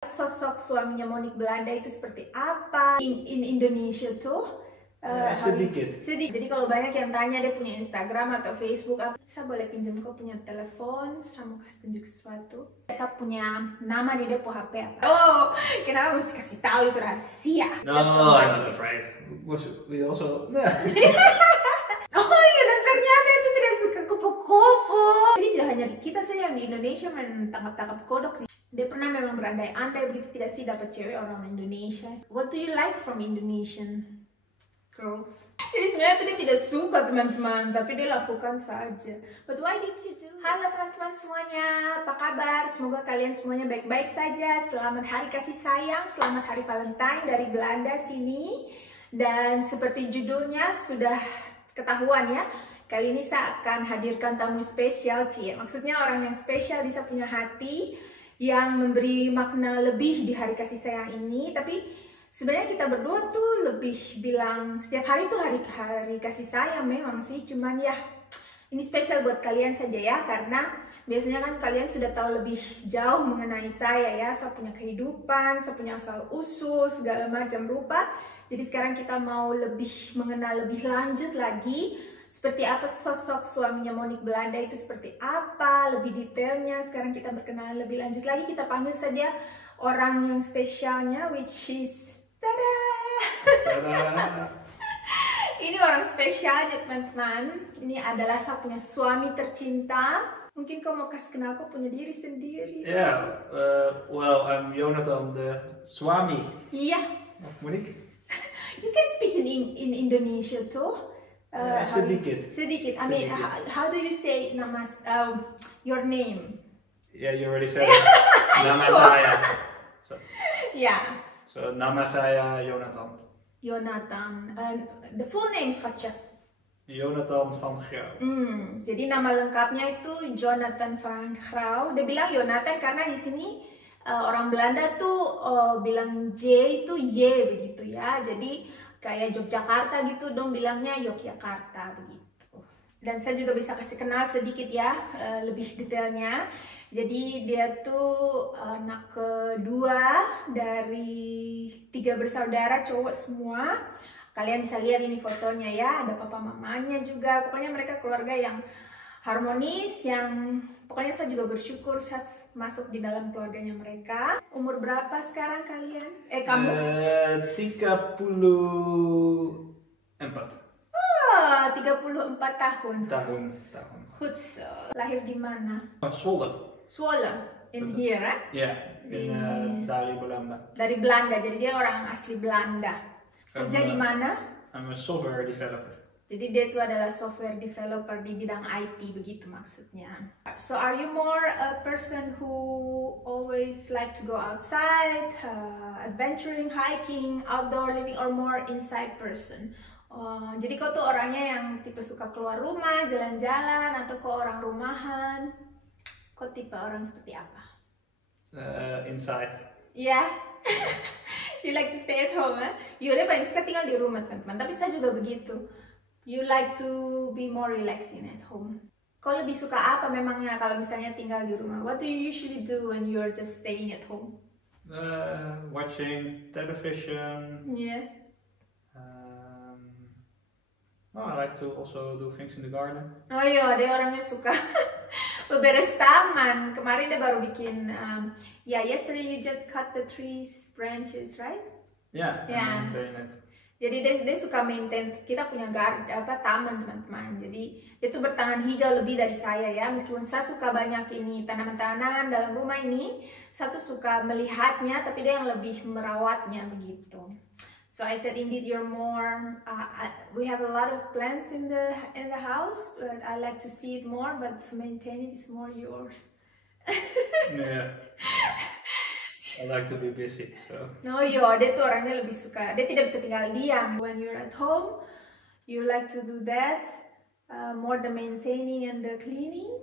Sosok suaminya Monique Belanda itu seperti apa in Indonesia tuh? Sedikit. Jadi kalau banyak yang tanya dia punya Instagram atau Facebook apa, saya boleh pinjam kau punya telepon, saya mau kasih tunjuk sesuatu. Saya punya nama di depo HP apa? Oh, kenapa mesti kasih tahu itu rahasia? No, I'm not afraid. We also. Oh iya, dan ternyata itu tidak suka kupu-kupu. Jadi tidak hanya kita saja yang di Indonesia main tangkap-tangkap kodok sih. Dia pernah memang berandai-andai begitu tidak sih dapat cewek orang Indonesia. What do you like from Indonesian girls? Jadi sebenarnya itu dia tidak suka teman-teman, tapi dia lakukan saja. But why did you do? Halo teman-teman semuanya, apa kabar? Semoga kalian semuanya baik-baik saja. Selamat Hari Kasih Sayang, selamat Hari Valentine dari Belanda sini. Dan seperti judulnya sudah ketahuan ya, kali ini saya akan hadirkan tamu spesial, maksudnya orang yang spesial di saya punya hati, yang memberi makna lebih di Hari Kasih Sayang ini. Tapi sebenarnya kita berdua tuh lebih bilang setiap hari tuh hari kasih sayang memang sih, cuman ya ini spesial buat kalian saja ya, karena biasanya kan kalian sudah tahu lebih jauh mengenai saya ya, saya punya kehidupan, saya punya asal usul segala macam rupa. Jadi sekarang kita mau lebih mengenal lebih lanjut lagi seperti apa sosok suaminya Monique Belanda itu seperti apa, lebih detailnya. Sekarang kita berkenalan lebih lanjut lagi, kita panggil saja orang yang spesialnya, which is tada! Ini orang spesialnya teman-teman. Ini adalah saya punya suami tercinta. Mungkin kau mau kasih kenal kau punya diri sendiri. Yeah, well, I'm Jonathan, the suami. Iya. Monique? You can speak in Indonesia too. Sedikit. Sedikit. I mean, how do you say your name? Yeah, you already said it. Nama saya. So, Yeah. so nama saya Jonathan. Jonathan. The full name is Hotja. Jonathan van Grauw. Jadi nama lengkapnya itu Jonathan van Grauw. Dia bilang Jonathan karena di sini orang Belanda tuh bilang J itu Y begitu ya. Jadi kayak Yogyakarta gitu dong bilangnya Yogyakarta begitu. Dan saya juga bisa kasih kenal sedikit ya, lebih detailnya. Jadi dia tuh anak kedua dari 3 bersaudara cowok semua. Kalian bisa lihat ini fotonya ya, ada papa mamanya juga. Pokoknya mereka keluarga yang harmonis, yang pokoknya saya juga bersyukur saya masuk di dalam keluarganya mereka. Umur berapa sekarang kalian? Kamu? 34. 34 tahun. Tahun. Goed zo. Lahir di mana? Zwolle. Zwolle. In here, eh? Yeah, dari Belanda. Dari Belanda, jadi dia orang asli Belanda. Kerja di mana? I'm a software developer. Jadi dia itu adalah software developer di bidang IT begitu maksudnya. So are you more a person who always like to go outside, adventuring, hiking, outdoor living, or more inside person? Jadi kau tuh orangnya yang tipe suka keluar rumah, jalan-jalan, atau kau orang rumahan? Kau tipe orang seperti apa? Inside. Ya. You like to stay at home, eh? Yulia paling suka tinggal di rumah teman-teman, tapi saya juga begitu. You like to be more relaxing at home. Kau lebih suka apa memangnya kalau misalnya tinggal di rumah? What do you usually do when you're just staying at home? Watching television. Yeah. I like to also do things in the garden. Oh iya, dia orangnya suka beberes taman. Kemarin dia baru bikin, yesterday you just cut the trees branches, right? Yeah, Yeah. I maintain it. Jadi dia suka maintain. Kita punya taman teman-teman. Jadi dia tuh bertangan hijau lebih dari saya ya. Meskipun saya suka banyak ini tanaman-tanaman dalam rumah ini, saya tuh suka melihatnya, tapi dia yang lebih merawatnya begitu. So I said, indeed, you're more. We have a lot of plants in the house, but I like to see it more. But to maintain it is more yours. Yeah. I like to be busy, so. No, dia tuh orangnya lebih suka. Dia tidak bisa tinggal diam. When you're at home, you like to do that. More the maintaining and the cleaning.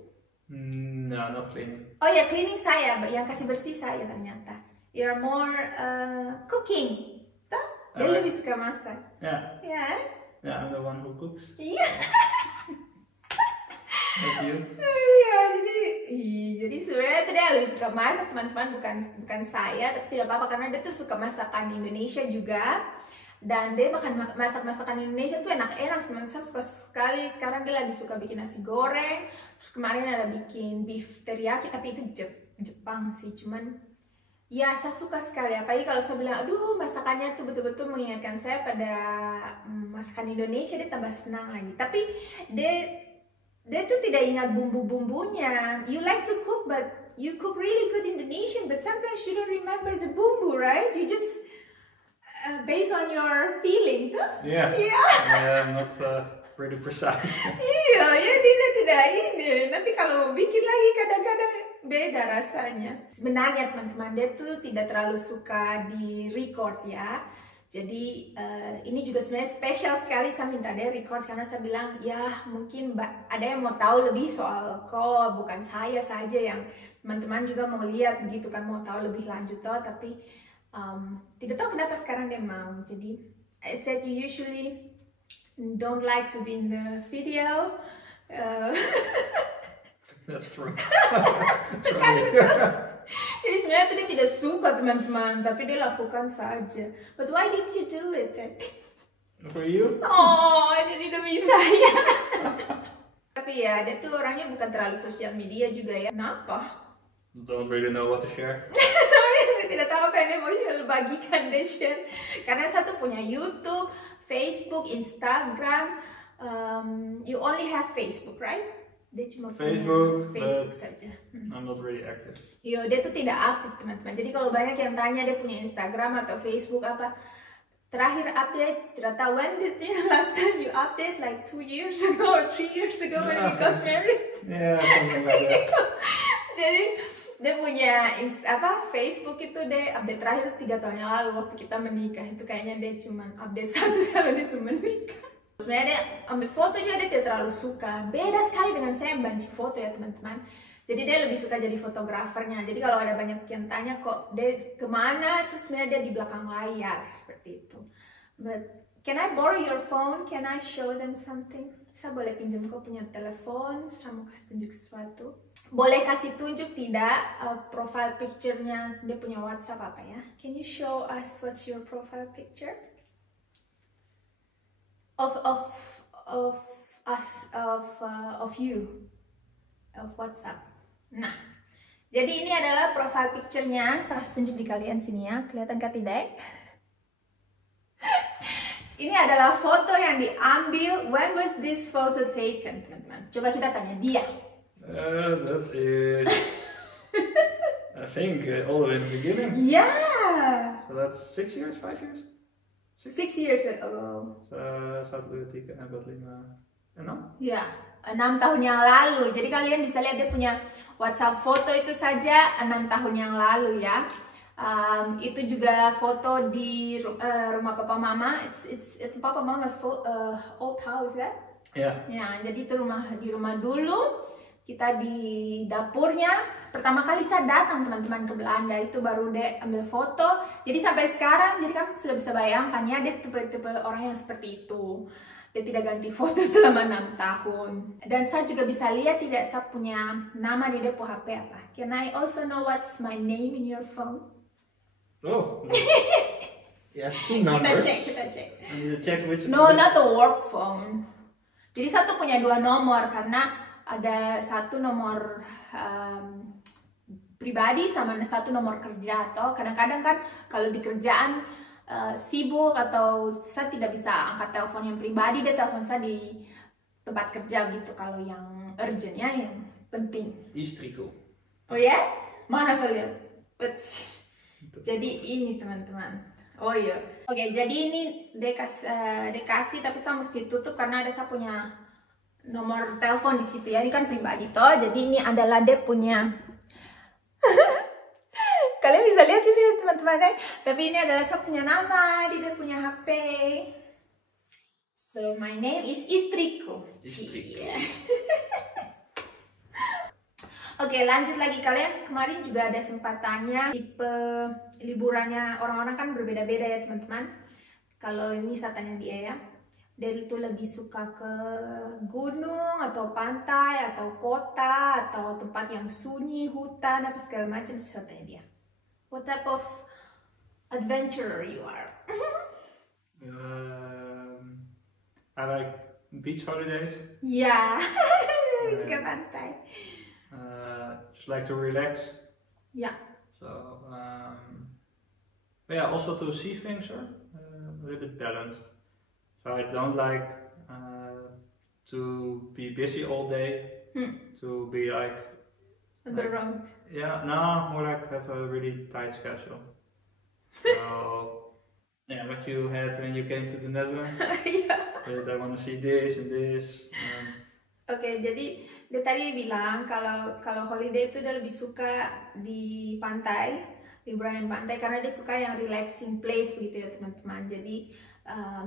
No, not cleaning. Oh ya, cleaning saya, yang kasih bersih saya ternyata. You're more cooking. Dia lebih suka masak. Yeah. Yeah. Yeah, I'm the one who cooks. Iya. Not you. Iya, jadi Jadi sebenarnya tuh dia lebih suka masak teman-teman, bukan saya, tapi tidak apa-apa karena dia tuh suka masakan Indonesia juga. Dan dia masakan Indonesia tuh enak-enak teman, saya suka sekali. Sekarang dia lagi suka bikin nasi goreng, terus kemarin ada bikin beef teriyaki, tapi itu Jepang sih, cuman ya saya suka sekali. Apalagi kalau saya bilang, aduh masakannya tuh betul-betul mengingatkan saya pada masakan Indonesia, dia tambah senang lagi. Tapi dia tuh tidak ingat bumbu-bumbunya. You like to cook, but you cook really good Indonesian, but sometimes you don't remember the bumbu, right? You just based on your feeling tuh. Yeah. Yeah, I'm not pretty precise. Iya, ya dia tidak ini. Nanti kalau bikin lagi kadang-kadang beda rasanya. Sebenarnya teman-teman, dia tuh tidak terlalu suka di record ya. Jadi ini juga sebenarnya spesial sekali saya minta dia record karena saya bilang ya mungkin ada yang mau tahu lebih soal kok, bukan saya saja yang teman-teman juga mau lihat begitu kan, mau tahu lebih lanjut toh. Tapi tidak tahu kenapa sekarang dia mau. Jadi I said you usually don't like to be in the video. That's true. Jadi sebenarnya tuh dia tidak suka teman-teman, tapi dia lakukan saja. But why did you do it? For you? Oh, jadi demi saya. Tapi ya, dia tuh orangnya bukan terlalu sosial media juga ya. Kenapa? Don't really know what to share. Dia tidak tahu apa yang dia mau bagikan, dia share. Karena saya tuh punya YouTube, Facebook, Instagram. You only have Facebook, right? Dia cuma Facebook saja. I'm not really active. Yo, dia tuh tidak aktif teman-teman. Jadi kalau banyak yang tanya dia punya Instagram atau Facebook apa, terakhir update tidak tahu. When did you last time you update? Like 2 years ago or 3 years ago when we got married? Yeah, something like that. Jadi dia punya Facebook itu dia update terakhir 3 tahun yang lalu waktu kita menikah. Itu kayaknya dia cuma update satu kalau dia menikah. Sebenarnya dia ambil foto juga dia tidak terlalu suka. Beda sekali dengan saya yang banci foto ya teman-teman. Jadi dia lebih suka jadi fotografernya. Jadi kalau ada banyak yang tanya kok dia kemana, itu sebenarnya dia di belakang layar seperti itu. But can I borrow your phone? Can I show them something? Saya boleh pinjam kok punya telepon, saya mau kasih tunjuk sesuatu. Boleh kasih tunjuk tidak profile picture-nya dia punya WhatsApp apa ya? Can you show us what's your profile picture? Of you, of WhatsApp. Nah, jadi ini adalah profile picture-nya. Saya kasih tunjuk di kalian sini ya, kelihatan kah tidak? Ini adalah foto yang diambil. When was this photo taken, teman-teman? Coba kita tanya dia. That is, I think, all the way in the beginning. Yeah. So that's 6 years, 5 years. 6 years ago. 1, 2, 3, 4, 5, 6? Ya, 6 tahun yang lalu. Jadi kalian bisa lihat dia punya WhatsApp foto itu saja 6 tahun yang lalu ya. Itu juga foto di rumah papa mama. It's papa mama's old house ya. Yeah. Ya, jadi itu di rumah dulu. Kita di dapurnya. Pertama kali saya datang teman-teman ke Belanda itu baru dia ambil foto. Jadi sampai sekarang, jadi kamu sudah bisa bayangkan ya, dia tipe-tipe orang yang seperti itu. Dia tidak ganti foto selama 6 tahun. Dan saya juga bisa lihat tidak saya punya nama di depo HP apa. Can I also know what's my name in your phone? Oh. You have 2 numbers. Kita cek. And you check which. No, not the work phone. Jadi satu punya 2 nomor karena ada satu nomor pribadi sama satu nomor kerja. Atau kadang-kadang kan kalau di kerjaan sibuk atau saya tidak bisa angkat telepon yang pribadi, dia telepon saya di tempat kerja gitu kalau yang urgent ya, yang penting. Istriku. Oh ya? Mana saya lihat? Jadi ini teman-teman. Oh iya. Oke, jadi ini dikasih tapi saya mesti tutup karena ada saya punya nomor telepon di situ ya. Ini kan pribadi toh. Jadi ini adalah dia punya. Kalian bisa lihat ini teman-teman ya. Tapi ini adalah saya punya nama di dia punya HP. So my name is Istriku. Istriku. Yeah. Oke, lanjut lagi. Kalian kemarin juga ada sempat tanya tipe liburannya orang-orang kan berbeda-beda ya teman-teman. Kalau ini saya tanya dia ya. Dia itu lebih suka ke gunung atau pantai atau kota atau tempat yang sunyi, hutan apa segala macam seperti dia. What type of adventurer you are? I like beach holidays. Ya, lebih suka pantai. Just like to relax. Ya. So, yeah, also to see things are a little bit balanced. So I don't like to be busy all day. To be like On the road. Yeah, no, more like have a really tight schedule. So yeah, what you had when you came to the Netherlands. Yeah. That I want to see this and this. Oke, jadi dia tadi bilang kalau holiday itu dia lebih suka di pantai, liburan di pantai karena dia suka yang relaxing place begitu ya teman-teman. Jadi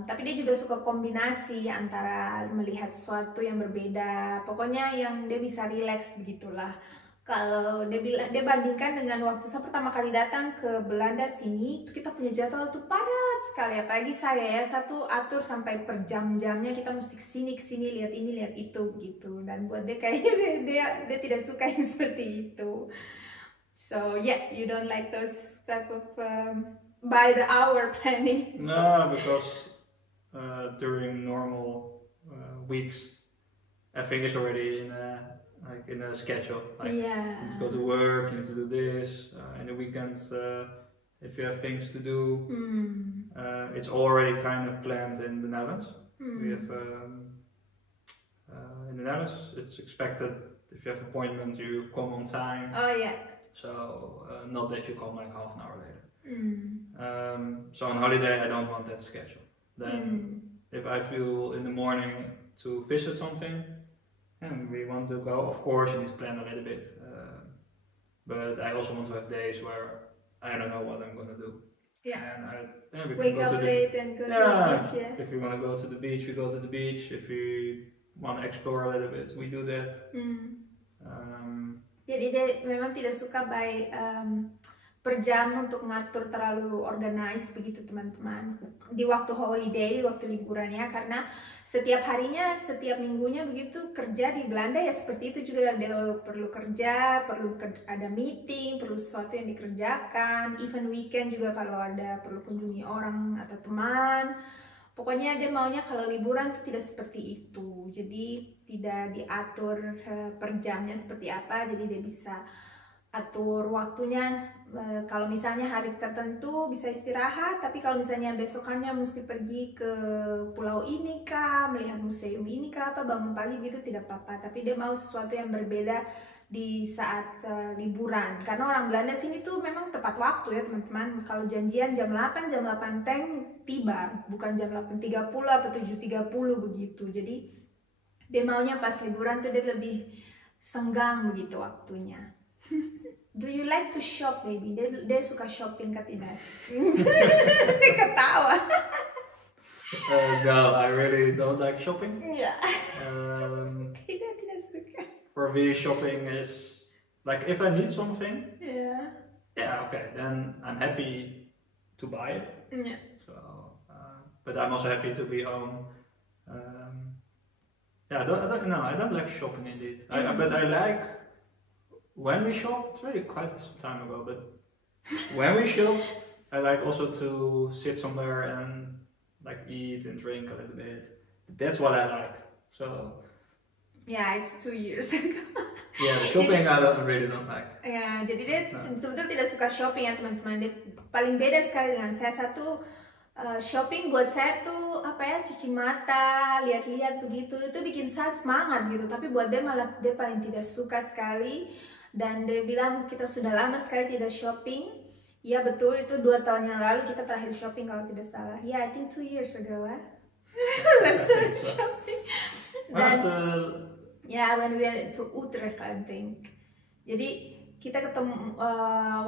tapi dia juga suka kombinasi antara melihat sesuatu yang berbeda. Pokoknya yang dia bisa relax begitulah. Kalau dia bandingkan dengan waktu saya pertama kali datang ke Belanda sini, itu kita punya jadwal tuh padat sekali. Apalagi saya satu atur sampai per jam-jamnya kita mesti kesini lihat ini lihat itu begitu. Dan buat dia kayaknya dia tidak suka yang seperti itu. So yeah, you don't like those type of by the hour planning. No, because during normal weeks, everything is already in a schedule. Like Yeah. you go to work, you need to do this. In the weekends, if you have things to do, it's already kind of planned in the Netherlands. We have in the Netherlands, it's expected if you have appointment, you come on time. Oh yeah. So not that you come like half an hour later. So on holiday I don't want that schedule. Then if I feel in the morning to visit something and we want to go, of course you need to plan a little bit. But I also want to have days where I don't know what I'm gonna do. Yeah. And we Wake can go up to late and go to the beach. Yeah. If we want to go to the beach, we go to the beach. If we want to explore a little bit, we do that. Jadi dia memang tidak suka by per jam untuk ngatur terlalu organized begitu teman-teman di waktu holiday, di waktu liburannya, karena setiap harinya, setiap minggunya begitu kerja di Belanda ya seperti itu juga, dia perlu kerja, perlu ada meeting, perlu sesuatu yang dikerjakan, even weekend juga kalau ada perlu kunjungi orang atau teman. Pokoknya dia maunya kalau liburan tuh tidak seperti itu, jadi tidak diatur per jamnya seperti apa, jadi dia bisa atur waktunya. Kalau misalnya hari tertentu bisa istirahat, tapi kalau misalnya besokannya mesti pergi ke pulau ini kah, melihat museum ini kah, apa bangun pagi gitu tidak apa-apa, tapi dia mau sesuatu yang berbeda di saat liburan. Karena orang Belanda sini tuh memang tepat waktu ya teman-teman. Kalau janjian jam 8 teng tiba, bukan jam 8.30 atau 7.30 begitu. Jadi dia maunya pas liburan tuh dia lebih senggang begitu waktunya. Do you like to shop, baby? Dia suka shopping kan tidak? Dia ketawa. No, I really don't like shopping. Yeah. Tidak suka. For me, shopping is like if I need something. Yeah. Yeah, okay, then I'm happy to buy it. Yeah. So, but I'm also happy to be home. Yeah, I don't like shopping indeed. But I like when we shop. It's really quite some time ago, but when we shop, I like also to sit somewhere and like eat and drink a little bit. That's what I like. So. Yeah, it's 2 years ago. Yeah, the shopping I really don't like. Ya, jadi dia betul-betul tidak suka shopping ya teman-teman. Dia paling beda sekali dengan saya. Satu, shopping buat saya tuh apa ya, cuci mata, lihat-lihat begitu, itu bikin saya semangat gitu. Tapi buat dia malah dia paling tidak suka sekali. Dan dia bilang kita sudah lama sekali tidak shopping. Ya betul, itu 2 tahun yang lalu kita terakhir shopping kalau tidak salah. Ya, I think 2 years ago lah. Last time shopping. Dan ya, when we went to Utrecht, I think. Jadi kita ketemu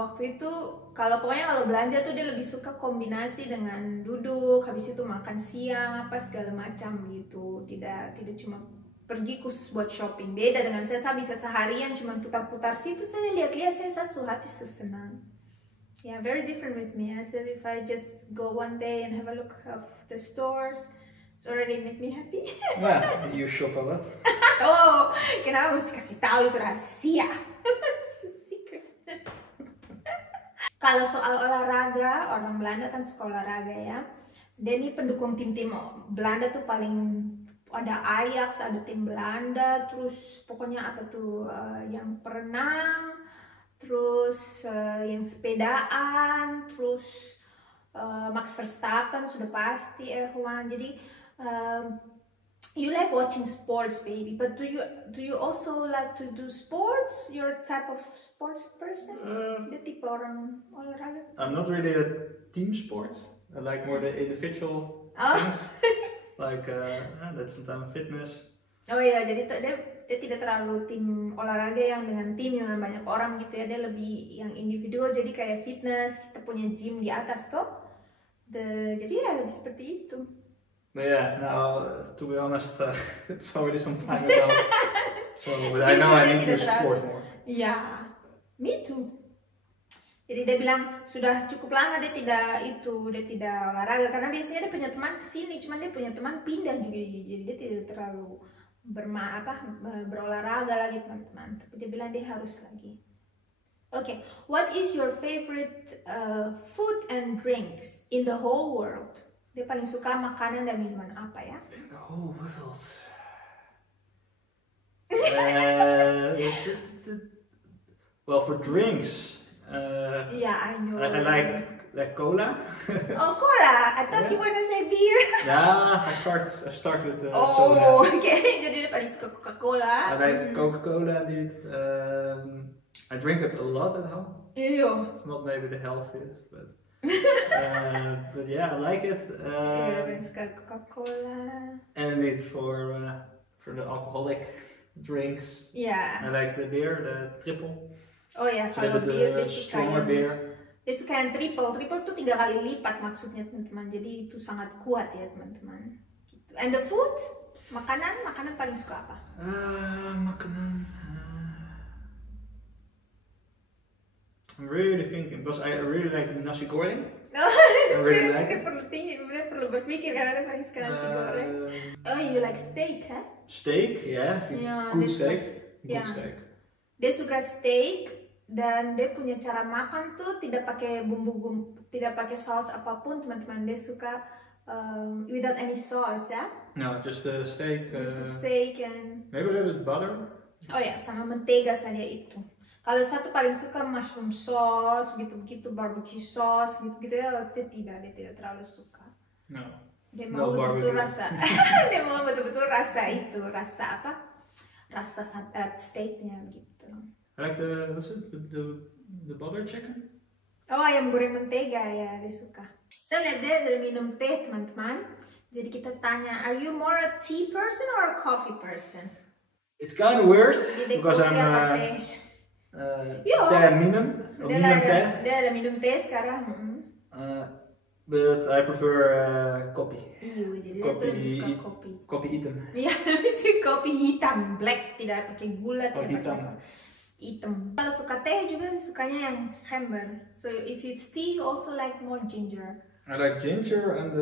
waktu itu, pokoknya kalau belanja tuh dia lebih suka kombinasi dengan duduk, habis itu makan siang, apa segala macam gitu. Tidak cuma pergi khusus buat shopping. Beda dengan saya bisa seharian cuma putar-putar situ, saya lihat-lihat, saya hati senang. Yeah, very different with me. I said if I just go one day and have a look of the stores, It's already make me happy. Yeah, you shop a lot. Oh, kenapa mesti kasih tahu itu rahasia? It's a secret. Kalau soal olahraga, orang Belanda kan suka olahraga ya. Dia ini pendukung tim-tim Belanda tuh paling ada Ajax, ada tim Belanda, terus pokoknya apa tuh yang perenang, terus yang sepedaan, terus Max Verstappen sudah pasti F1. Jadi you like watching sports, baby, but do you also like to do sports? You're type of sports person? The tipe orang olahraga? I'm not really a team sport. I like more the individual things. Like that's sometimes fitness. Oh iya, jadi dia tidak terlalu tim olahraga yang dengan tim yang banyak orang gitu ya. Dia lebih yang individual, jadi kayak fitness, kita punya gym di atas toh. Jadi ya lebih seperti itu. But yeah, now to be honest, it's already some time ago. But I know I need to sport more. Yeah, me too. Jadi dia bilang sudah cukup lama dia tidak olahraga karena biasanya dia punya teman kesini, cuman dia punya teman pindah juga, jadi dia tidak terlalu berolahraga lagi teman-teman. Tapi dia bilang dia harus lagi. Okay, what is your favorite food and drinks in the whole world? Dia paling suka makanan dan minuman apa ya? In the whole world. Well, for drinks. Yeah, I know. I like cola. Oh, cola! I thought you wanna say beer. Yeah, I start with soda. Oh, okay. Jadi dia paling suka Coca-Cola. I like Coca-Cola indeed. I drink it a lot at home. Ew. It's not maybe the healthiest, but yeah, I like it. Coca-Cola. And indeed for the alcoholic drinks. Yeah. I like the beer, the triple. Oh ya, So kalau beer dia suka stronger beer. Dia suka yang triple. Triple tuh 3 kali lipat maksudnya teman-teman. Jadi itu sangat kuat ya teman-teman. Gitu. And the food, makanan paling suka apa? Makanan. I'm really thinking because I really like nasi goreng. I really like it. Dia perlu berpikir karena dia paling suka nasi goreng. Oh, you like steak, huh? Steak, yeah. Good steak. Good steak. Dia suka steak dan dia punya cara makan tuh tidak pakai bumbu, tidak pakai saus apapun teman-teman. Dia suka without any sauce ya. No, just a steak. Just a steak and maybe a little bit butter. Oh ya, sama mentega saja itu. Kalau satu paling suka mushroom sauce, begitu-begitu, barbecue sauce, gitu-gitu ya, dia tidak terlalu suka. No. Dia mau betul-betul rasa, dia mau betul-betul rasa itu, rasa apa? Rasa steaknya gitu. I like the butter chicken. Oh, ayam goreng mentega ya, dia suka. Saya lihat dia dari minum teh teman-teman. Jadi kita tanya, are you more a tea person or a coffee person? It's kind of weird because I'm teh minum. Dia ada minum teh sekarang. But I prefer kopi. Jadi dia suka kopi. Kopi hitam. Iya, bisa kopi hitam, black, tidak pakai gula, tidak hitam. Hitam. Kalau suka teh juga sukanya yang amber. So if it's tea, you also like more ginger. I like ginger and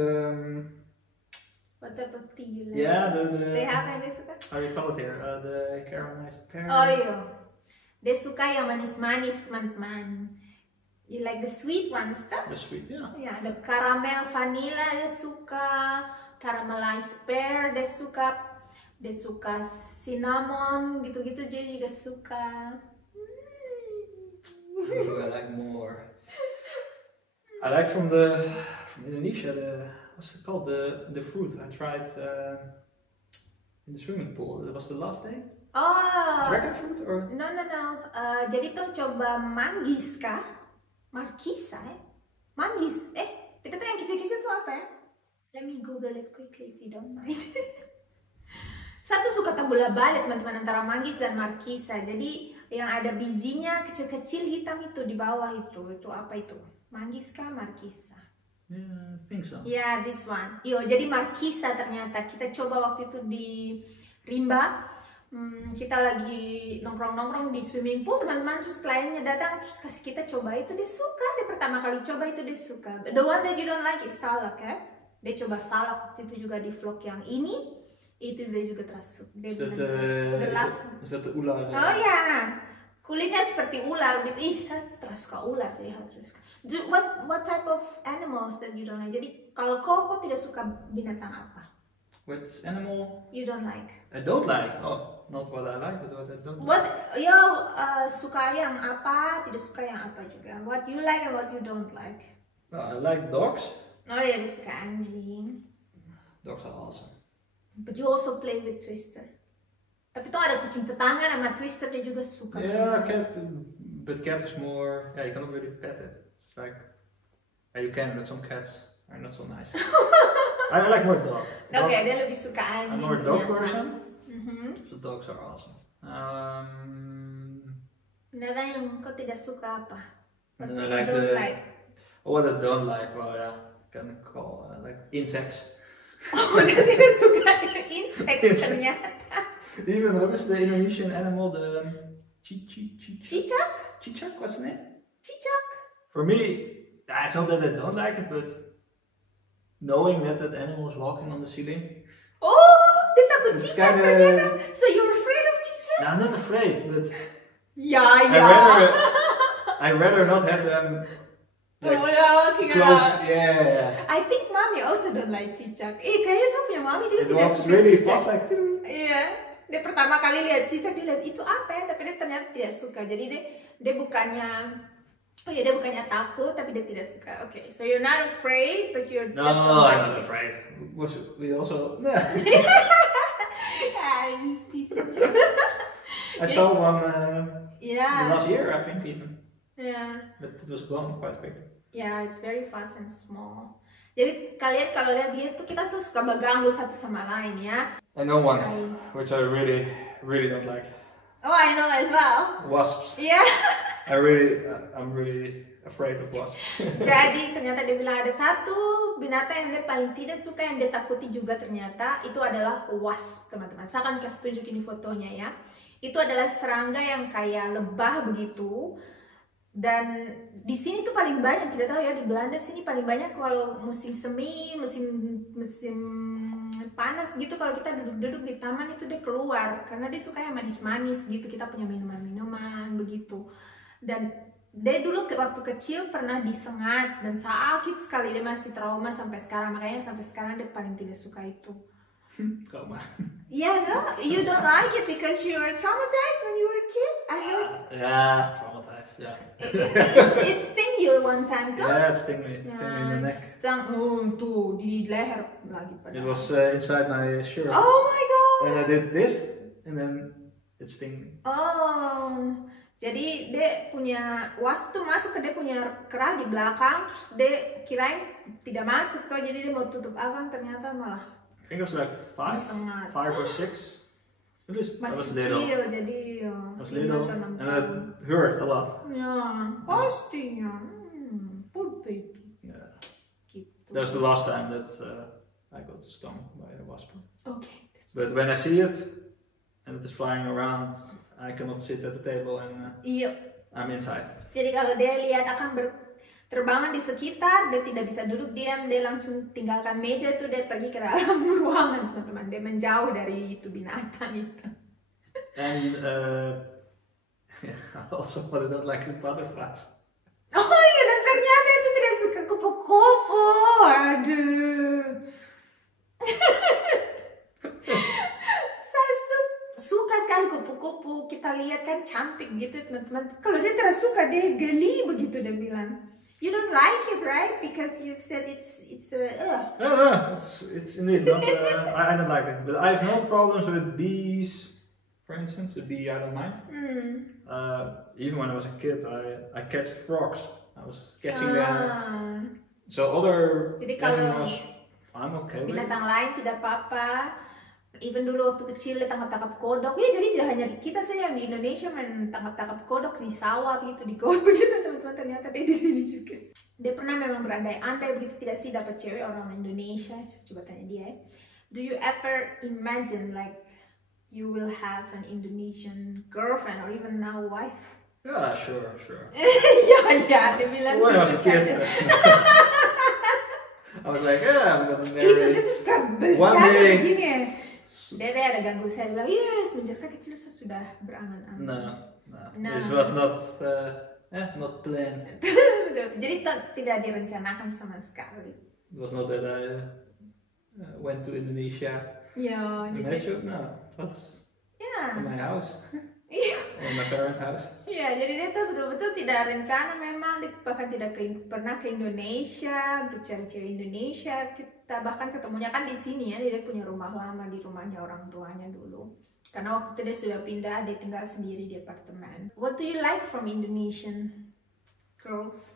what type of tea you like? Yeah, teh apa yang dia suka? How do you call it here? The caramelized pear. Oh iya. Dia suka yang manis-manis teman-teman. You like the sweet ones, tuh? The sweet, yeah. Ya, ada caramel vanilla dia suka, caramelized pear dia suka cinnamon gitu-gitu dia juga suka. I like more. I like from Indonesia what's it called, the fruit I tried in the swimming pool. It was the last day. Oh. Dragon fruit or? No. Jadi tuh coba manggis kah? Markisa ya? Manggis. Tidak tahu yang kecil-kecil tuh apa ya? Let me Google it quickly if you don't mind. Satu suka tabula balik teman-teman antara manggis dan markisa. Jadi yang ada bijinya kecil-kecil hitam itu di bawah itu apa itu? Manggis kah markisa? Yeah, I think so. Yeah, this one. Jadi markisa ternyata. Kita coba waktu itu di Rimba. Kita lagi nongkrong-nongkrong di swimming pool teman-teman, terus pelayannya datang terus kasih kita coba itu, dia suka. Dia pertama kali coba itu dia suka. But the one that you don't like is salak ya? Dia coba salak waktu itu juga di vlog yang ini. Itu dia juga terasa. Dia is that the ular? Oh ya, kulitnya seperti ular. Ih, saya terus suka ular. Jadi terus. What type of animals that you don't like? Jadi kalau kau tidak suka binatang apa? Which animal You don't like? I don't like. Oh, not what I like, but what I don't like. What you suka yang apa? Tidak suka yang apa juga? What you like and what you don't like? I like dogs. Oh ya, dia suka anjing. Dogs are awesome. But you also play with Twister. Tapi tuh ada kucing tetangga sama Twister dia juga suka. Yeah, cat. But cat is more. Yeah, you cannot really pet it. It's like. Yeah, you can, but some cats are not so nice. I like more dog. Oke, dia lebih suka anjing. I'm more dog person. So dogs are awesome. Binatang yang kau tidak suka apa? What you like don't like? What I don't like, well, yeah, can call like insects. Oh, dia tidak suka insects ternyata. Even what is the Indonesian animal? The Cicak? Cicak, what's the name? Cicak. For me, it's not that I don't like it, but knowing that that animal is walking on the ceiling. Oh, dia takut cicak ternyata. So you're afraid of cicak? No, I'm not afraid, but yeah. I'd rather not have them. Like, walking close, around. yeah. I think mommy also don't like cicak. Kayaknya saya punya mami juga It tidak walks suka really cicak. fast, like. Iya. Dia pertama kali lihat cicak, dia lihat itu apa ya, tapi dia ternyata tidak suka. Jadi dia bukannya, dia bukannya takut, tapi dia tidak suka. Okay, so you're not afraid, but you're No, just I'm not afraid. We also. He's teasing. I saw one Yeah. last year, I think even. Yeah. But it was gone quite quickly. Yeah, it's very fast and small. Jadi kalian kalau lihat dia tuh, kita tuh suka berganggu satu sama lain ya. I know one, which I really don't like. Oh, I know as well. Wasps. Yeah. I'm really afraid of wasps. Jadi ternyata dia bilang ada satu binatang yang dia paling tidak suka, yang dia takuti juga ternyata itu adalah wasp, teman-teman. Saya akan kasih tunjukin di fotonya ya. Itu adalah serangga yang kayak lebah begitu. Dan di sini tuh paling banyak, tidak tahu ya, di Belanda sini paling banyak kalau musim semi, musim panas gitu, kalau kita duduk-duduk di taman itu dia keluar karena dia suka yang manis-manis gitu, kita punya minuman-minuman begitu. Dan dia dulu waktu kecil pernah disengat dan sakit sekali, dia masih trauma sampai sekarang, makanya sampai sekarang dia paling tidak suka itu. Trauma. Yeah, no, you don't like it because you were traumatized when you were a kid. I heard. Yeah, traumatized. Yeah. It sting you one time, kan? Yeah, it sting me. It sting me in the neck. Tuh di leher lagi. It was inside my shirt. Oh my god. And I did this, and then it sting me. Oh, jadi dia punya wasp tuh masuk ke dia punya kerah di belakang, terus dia kirain tidak masuk tuh, jadi dia mau tutup akan, ternyata malah. I think it was like 5 or 6. At least I was little. Kecil, jadi I was little, and it hurt a lot. Ya, pastinya. Poor baby. Yeah. Gitu. That was the last time that I got stung by a wasp. Okay. But when I see it, and it is flying around, I cannot sit at the table and I'm inside. Jadi kalau dia lihat akan terbangan di sekitar, dia tidak bisa duduk diam, dia langsung tinggalkan meja itu, dia pergi ke dalam ruangan, teman-teman. Dia menjauh dari itu binatang itu. And also what I don't like is butterflies. Oh iya, dan ternyata itu tidak suka kupu-kupu. Aduh. Saya suka sekali kupu-kupu. Kita lihat kan cantik gitu, teman-teman. Kalau dia tidak suka, dia geli begitu, dia bilang. You don't like it, right? Because you said it's No, it's indeed not. I don't like it, but I have no problems with bees. For instance, a bee I don't mind. Even when I was a kid, I catch frogs. I was catching them. So other animals, I'm okay with. Binatang lain tidak apa-apa. Even dulu waktu kecil dia tangkap-tangkap kodok. Ya, jadi tidak hanya kita saja yang di Indonesia main tangkap-tangkap kodok di sawah begitu, di kebun begitu, teman-teman. Ternyata dia di sini juga. Dia pernah memang berandai-andai begitu, tidak sih dapat cewek orang Indonesia. Coba tanya dia ya. Do you ever imagine like you will have an Indonesian girlfriend or even now wife? Yeah, sure. Ya, dia bilang. When I was a kid, I was like, yeah, I'm gonna bercanda begini ya. Dia ada ganggu saya, bilang, yes, semenjak saya kecil saya sudah berangan-angan. No. This was not planned. Jadi tidak direncanakan sama sekali. It was not that I went to Indonesia. Yeah. Met you? No, it was in my house. In my parents' house. Iya, jadi dia tuh betul-betul tidak rencana memang, dia bahkan tidak pernah ke Indonesia untuk cari cewek Indonesia. Kita bahkan ketemunya kan di sini ya, dia punya rumah lama di rumahnya orang tuanya dulu. Karena waktu itu dia sudah pindah, dia tinggal sendiri di apartemen. What do you like from Indonesian girls?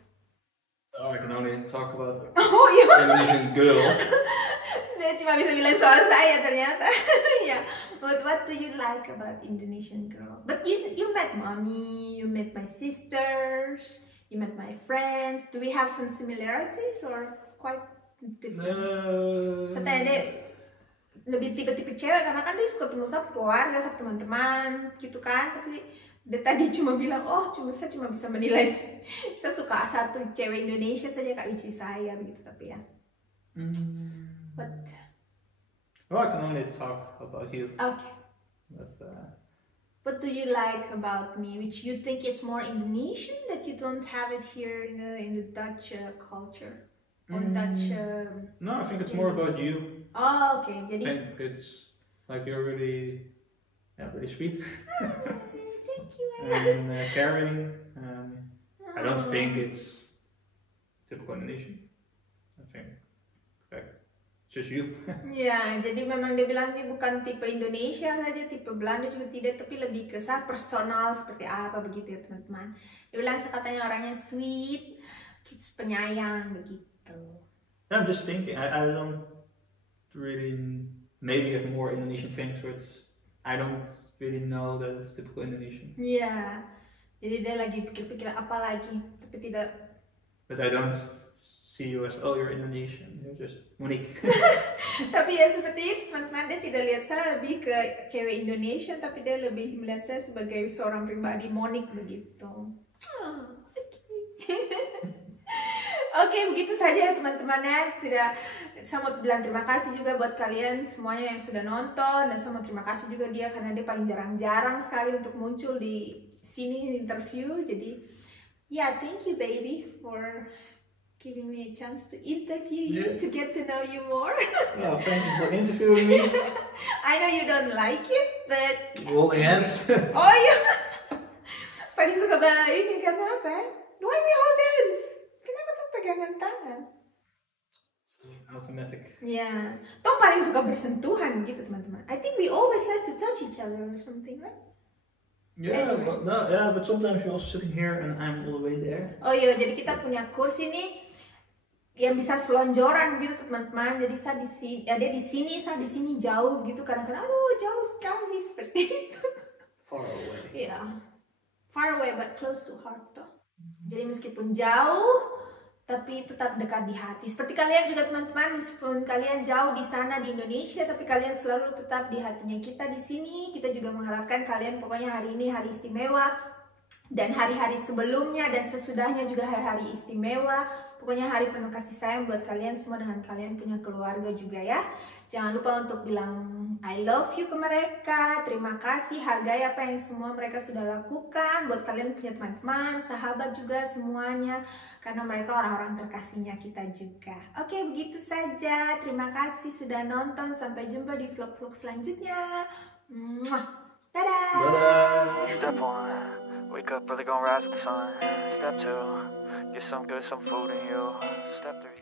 Oh, I can only talk about iya. Indonesian girl. Dia cuma bisa bilang soal saya ternyata. Ya. But what do you like about Indonesian girl? But you met mommy, you met my sisters, you met my friends. Do we have some similarities or quite different? Setelah dia lebih tipe-tipe cewek karena kan dia suka ketemu sama keluarga, sama teman-teman gitu kan. Tapi dia tadi cuma bilang, saya cuma bisa menilai. Saya suka satu cewek Indonesia saja, Kak Ici saya begitu, tapi ya. Well, I can only talk about you. Okay. But, what do you like about me, which you think it's more Indonesian that you don't have it here in the Dutch culture or Dutch? No, I think it's more about you. Oh, okay. Jadi. I think it's like you're really sweet. Thank you. And caring. And I don't think it's typical Indonesian. I think just you. Ya, jadi memang dia bilang ini bukan tipe Indonesia saja, tipe Belanda juga tidak, tapi lebih ke personal seperti apa begitu ya teman-teman. Dia bilang katanya orangnya sweet, penyayang begitu. I'm just thinking, I don't really maybe have more Indonesian things which I don't really know that it's typical Indonesian. Iya, jadi dia lagi pikir-pikir apa lagi, tapi tidak. But I don't see you as, you're Indonesian, you're just Monique. Tapi ya seperti itu teman-teman, dia tidak lihat saya lebih ke cewek Indonesia, tapi dia lebih melihat saya sebagai seorang pribadi Monique begitu. Oke, begitu saja ya teman-teman ya. Saya mau bilang terima kasih juga buat kalian semuanya yang sudah nonton, dan saya mau terima kasih juga dia karena dia paling jarang-jarang sekali untuk muncul di sini interview. Jadi ya, thank you baby for giving me a chance to interview you, to get to know you more. Well, thank you for interviewing me. I know you don't like it, but holding hands. Oh iya. Paling suka ini karena apa? Why we hold hands? Kenapa tuh pegangan tangan? Automatic. Ya, toh paling suka bersentuhan gitu teman-teman. I think we always like to touch each other or something, right? Yeah, anyway. But sometimes you're also sitting here and I'm all the way there. Oh iya, jadi kita punya kursi nih yang bisa selonjoran gitu teman-teman. Jadi saya di sini, dia di sini, saya di sini jauh gitu. Kadang-kadang jauh sekali seperti itu. Far away. Iya, far away but close to heart toh. Jadi meskipun jauh, tapi tetap dekat di hati. Seperti kalian juga teman-teman, meskipun kalian jauh di sana di Indonesia, tapi kalian selalu tetap di hatinya kita di sini. Kita juga mengharapkan kalian pokoknya hari ini hari istimewa, dan hari-hari sebelumnya dan sesudahnya juga hari-hari istimewa. Pokoknya hari penuh kasih sayang buat kalian semua dengan kalian punya keluarga juga ya. Jangan lupa untuk bilang I love you ke mereka. Terima kasih, hargai apa yang semua mereka sudah lakukan. Buat kalian punya teman-teman, sahabat juga semuanya. Karena mereka orang-orang terkasihnya kita juga. Oke, begitu saja. Terima kasih sudah nonton. Sampai jumpa di vlog-vlog selanjutnya. Dadah! Dadah! Step 1, wake up early, gonna rise with the sun. Step 2, get some good, some food in you. Step 3.